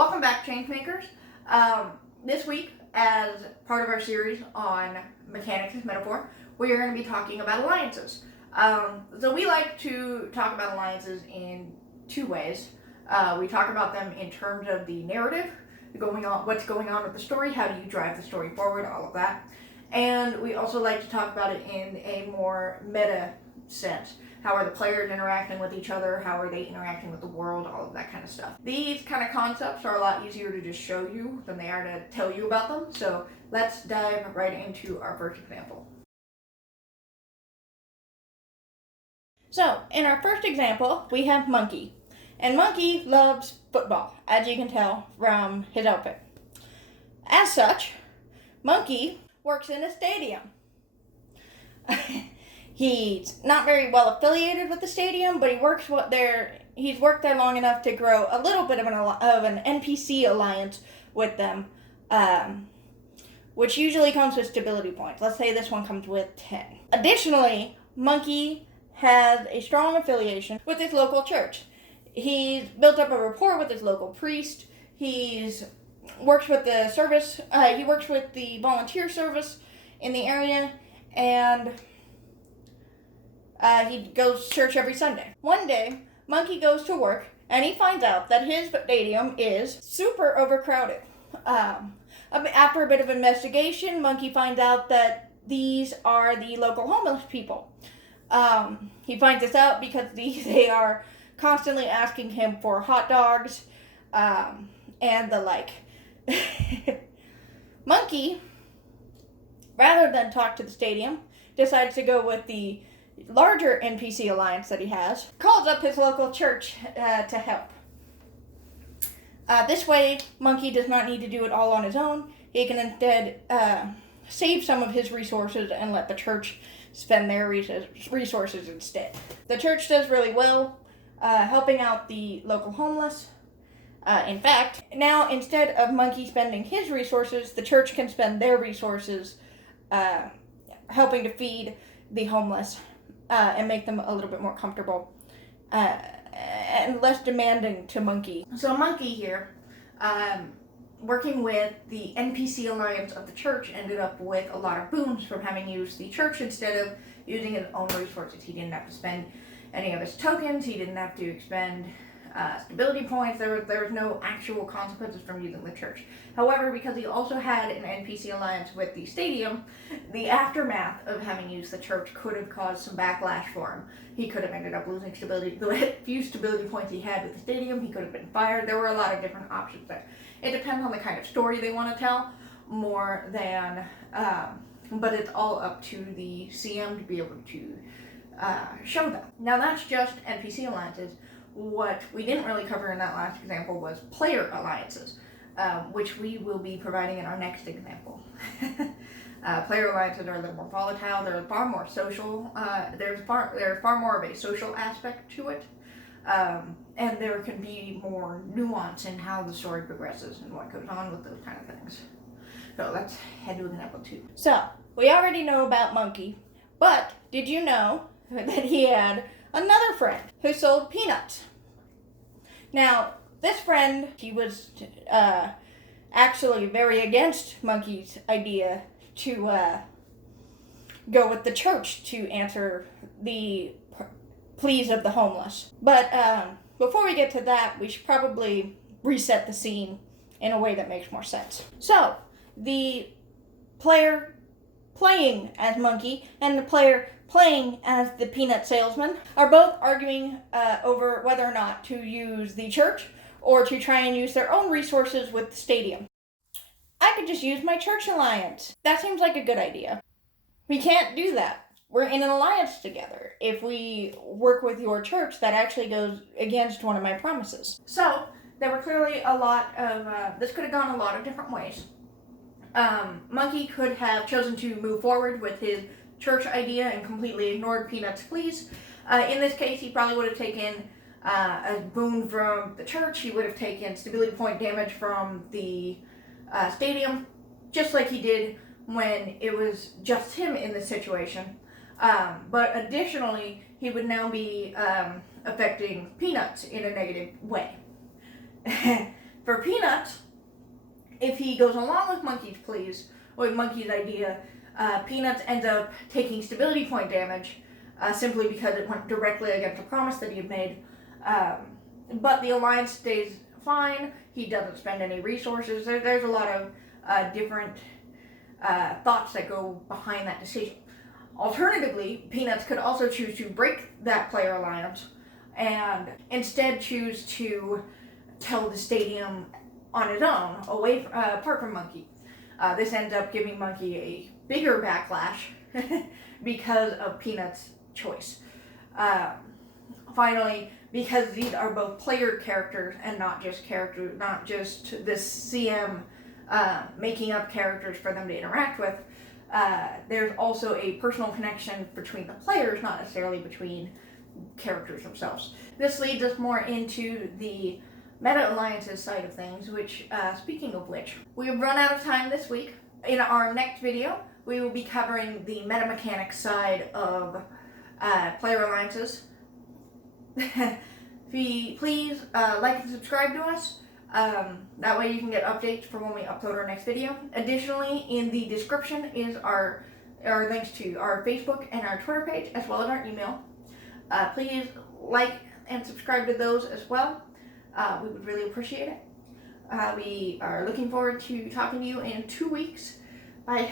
Welcome back, ChangeMakers. This week, as part of our series on mechanics as metaphor, we are going to be talking about alliances. So we like to talk about alliances in two ways. We talk about them in terms of the narrative, what's going on with the story, how do you drive the story forward, all of that. And we also like to talk about it in a more meta sense. How are the players interacting with each other? How are they interacting with the world? All of that kind of stuff. These kind of concepts are a lot easier to just show you than they are to tell you about them. So let's dive right into our first example. So in our first example, we have Monkey. And Monkey loves football, as you can tell from his outfit. As such, Monkey works in a stadium. He's not very well affiliated with the stadium, but he's worked there long enough to grow a little bit of an NPC alliance with them, which usually comes with stability points. Let's say this one comes with 10. Additionally, Monkey has a strong affiliation with his local church. He's built up a rapport with his local priest. He works with the volunteer service in the area, and he goes to church every Sunday. One day, Monkey goes to work, and he finds out that his stadium is super overcrowded. After a bit of investigation, Monkey finds out that these are the local homeless people. He finds this out because they are constantly asking him for hot dogs, and the like. Monkey, rather than talk to the stadium, decides to go with the larger NPC alliance that he has, calls up his local church to help. This way, Monkey does not need to do it all on his own. He can instead save some of his resources and let the church spend their resources instead. The church does really well helping out the local homeless. In fact, now instead of Monkey spending his resources, the church can spend their resources helping to feed the homeless and make them a little bit more comfortable and less demanding to Monkey. So Monkey here, working with the NPC alliance of the church, ended up with a lot of boons from having used the church instead of using his own resources. He didn't have to spend any of his tokens. He didn't have to expend stability points. There was no actual consequences from using the church. However, because he also had an NPC alliance with the stadium, the aftermath of having used the church could have caused some backlash for him. He could have ended up losing stability. The few stability points he had with the stadium, he could have been fired. There were a lot of different options there. It depends on the kind of story they want to tell, more than, but it's all up to the CM to be able to show them. Now that's just NPC alliances. What we didn't really cover in that last example was player alliances, which we will be providing in our next example. Player alliances are a little more volatile. They're far more social. There's far more of a social aspect to it, and there can be more nuance in how the story progresses and what goes on with those kind of things. So let's head to example 2. So we already know about Monkey, but did you know that he had another friend who sold peanuts? Now, this friend, he was actually very against Monkey's idea to go with the church to answer the pleas of the homeless. But before we get to that, we should probably reset the scene in a way that makes more sense. So, the player playing as Monkey and the player playing as the peanut salesman are both arguing over whether or not to use the church or to try and use their own resources with the stadium. I could just use my church alliance. That seems like a good idea. We can't do that. We're in an alliance together. If we work with your church, that actually goes against one of my promises. So, there were clearly a lot of, this could have gone a lot of different ways. Monkey could have chosen to move forward with his church idea and completely ignored Peanut's pleas. In this case, he probably would have taken a boon from the church. He would have taken stability point damage from the stadium, just like he did when it was just him in this situation. But additionally, he would now be affecting Peanuts in a negative way. For Peanuts, if he goes along with Monkey's idea, Peanuts ends up taking stability point damage simply because it went directly against a promise that he had made. But the alliance stays fine. He doesn't spend any resources. There's a lot of different thoughts that go behind that decision. Alternatively, Peanuts could also choose to break that player alliance and instead choose to tell the stadium on his own, apart from Monkey. This ends up giving Monkey a bigger backlash because of Peanuts' choice. Finally, because these are both player characters and not just this CM making up characters for them to interact with, there's also a personal connection between the players, not necessarily between characters themselves. This leads us more into the meta alliances side of things, which, speaking of which, we have run out of time this week. In our next video, we will be covering the meta mechanics side of player alliances. Please like and subscribe to us. That way you can get updates for when we upload our next video. Additionally, in the description is our links to our Facebook and our Twitter page, as well as our email. Please like and subscribe to those as well. We would really appreciate it. We are looking forward to talking to you in 2 weeks. Bye.